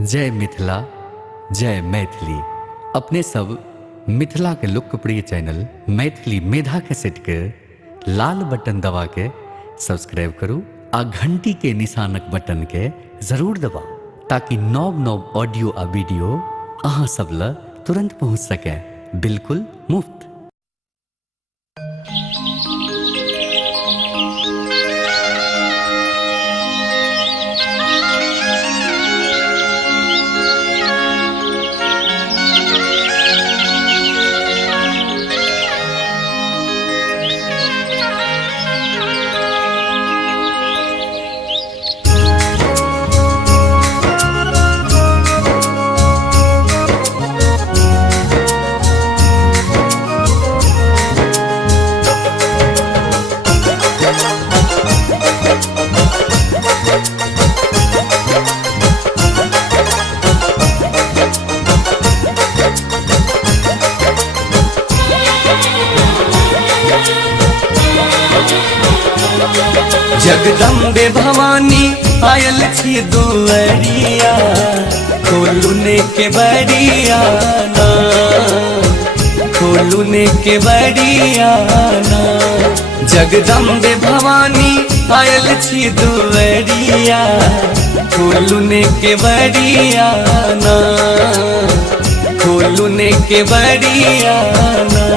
जय मिथिला जय मैथिली। अपने सब मिथिला के लोकप्रिय चैनल मैथिली मेधा कैसेट के लाल बटन दबा के सब्सक्राइब करू आ घंटी के निशानक बटन के जरूर दबाऊ ताकि नव नव ऑडियो आ वीडियो अहाँ सब ल तुरंत पहुंच सके, बिल्कुल मुफ्त। जगदम्बे भवानी आयल छी दुआरिया, खोलू ने के बड़िया ना, खोलू ने के बड़िया ना। जगदम्बे भवानी आयल छी दुआरिया, खोलू ने के बड़िया ना, खोलू ने के बड़िया ना।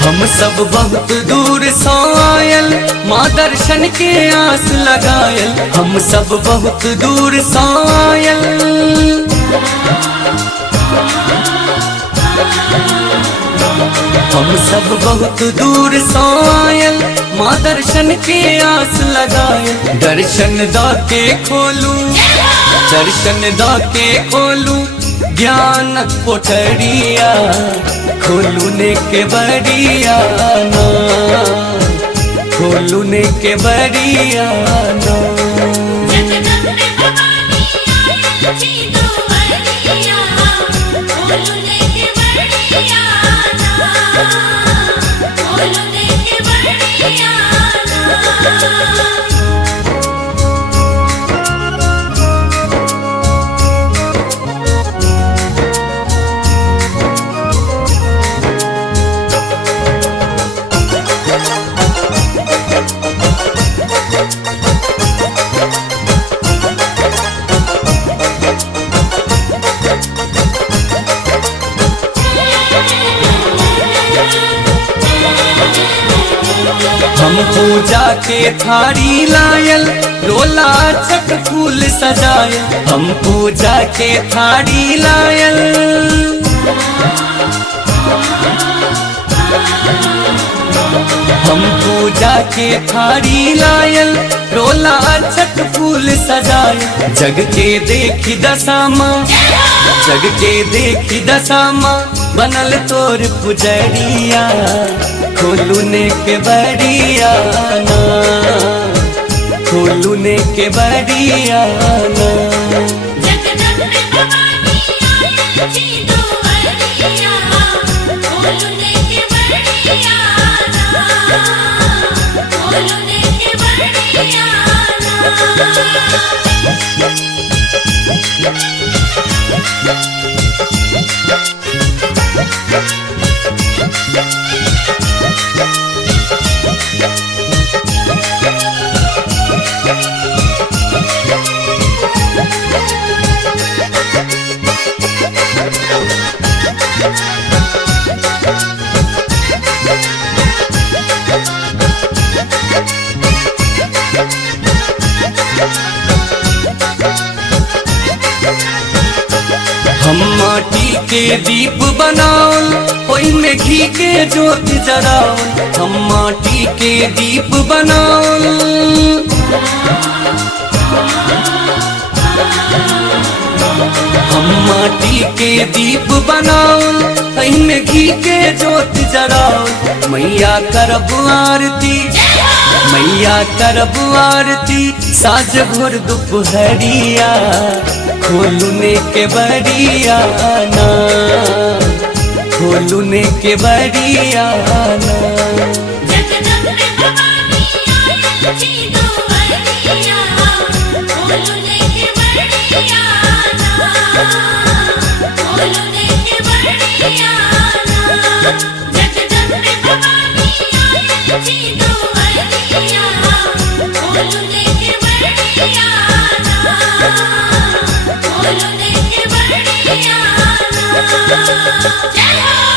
हम सब बहुत दूर से आयल, माँ दर्शन के आस लगायल। हम सब बहुत दूर से आयल, हम सब बहुत दूर से आयल, माँ दर्शन के आस लगायल। दर्शन दा के खोलू, दर्शन दा के खोलू ज्ञान कोठरिया, खोलू ने के बड़िया ना, खोलू ने के बड़िया ना। हम पूजा के थारी लायल, रोला छक फूल सजायल। हम पूजा के थारी लायल, हम पूजा के थारी लायल, रोला छक फूल सजायल। जग के देखी दशामा, जग के देखी दशामा बनल तोर पुजरिया, खोलू ने के बड़िया ना, खोलू ने के बड़िया ना। हम माटी के दीप बनाओल ओई में घी के ज्योत जराओल हम माटी के दीप बनाओल हम माटी के दीप बनाओल ओई में घी के ज्योत जराओल मैया करब आरती मैया करब आरती साँझ भोर दोपहरिया खोलने के बड़िया ना खोलने के बड़िया ना जगदम्बे भवानी आयल छी दुआरिया खोलने के बड़िया ना खोलने के बड़िया ना जगदम्बे भवानी आयल छी दुआरिया खोलने के बड़िया ना खोलने के बड़िया ना जय हो